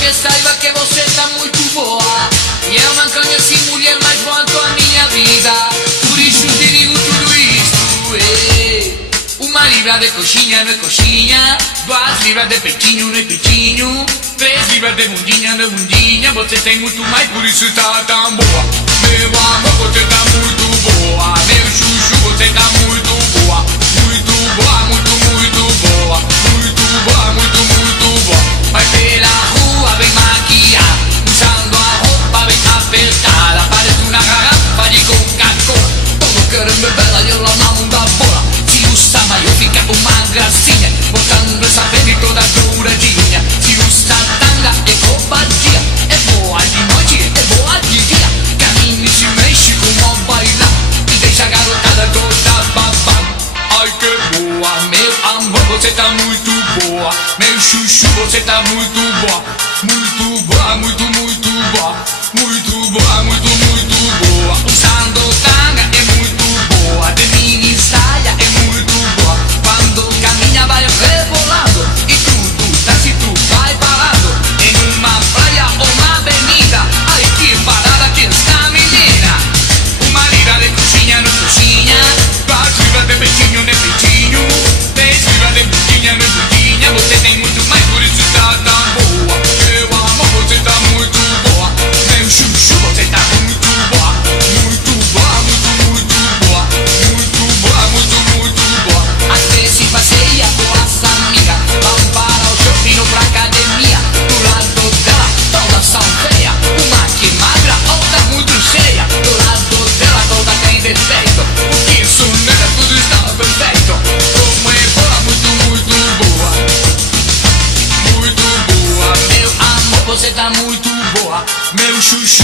que saiba que você tá muito boa. E eu não conheci mulher mais boa da minha vida. Por isso te digo tudo isto. Uma libra de coxinha no coxinha, 2 libras de peitinho no peitinho, 3 libras de bundinha no bundinha. Você tem muito mais, por isso tá tão boa. Meu amor, você tá muito boa. Meu chuchu, você tá muito boa. Muito boa, muito, muito boa. Muito boa, muito, muito boa. Vai pela rua bem maquiada, usando a roupa bem apertada. Parece uma garrafa de Coca-Cola. Todo querendo bela e eu lá na mão da bola. Se usa maior fica uma gracinha, botando essa pele toda douradinha. Se usa tanga é covardia. É boa de noite, é boa de dia. Caminha e se mexe como bailar e deixa a garotada toda babando. Ai que boa, meu amor, você tá muito boa. Meu chuchu, você tá muito boa. Muito boa, muito, muito boa. Muito boa, muito, muito boa. Usando tanga é muito boa. De mini saia é muito boa. Quando caminha vai rebolando e tudo tá se tu vai parado. Em uma praia ou uma avenida. Ai que parada que está menina. Uma libra de coxinha no coxinha, 2 libras de peitinho no peitinho, 3 libras de bundinha no bundinha. Você tem muito mais, por isso tá tão boa. Meu amor, você tá muito boa. Meu chuchu, você tá muito boa. Muito boa, muito, muito boa. Muito boa, muito, muito boa. Às vezes passeia com as amigas, vão para o shopping ou pra academia. Do lado dela, todas são feias. Uma que magra, outra muito cheia. Do lado dela, toda tem defeito. Porque isso nela tudo está perfeito. Como é boa, muito, muito boa. Muito boa. Meu amor, você tá muito boa. Meu chuchu,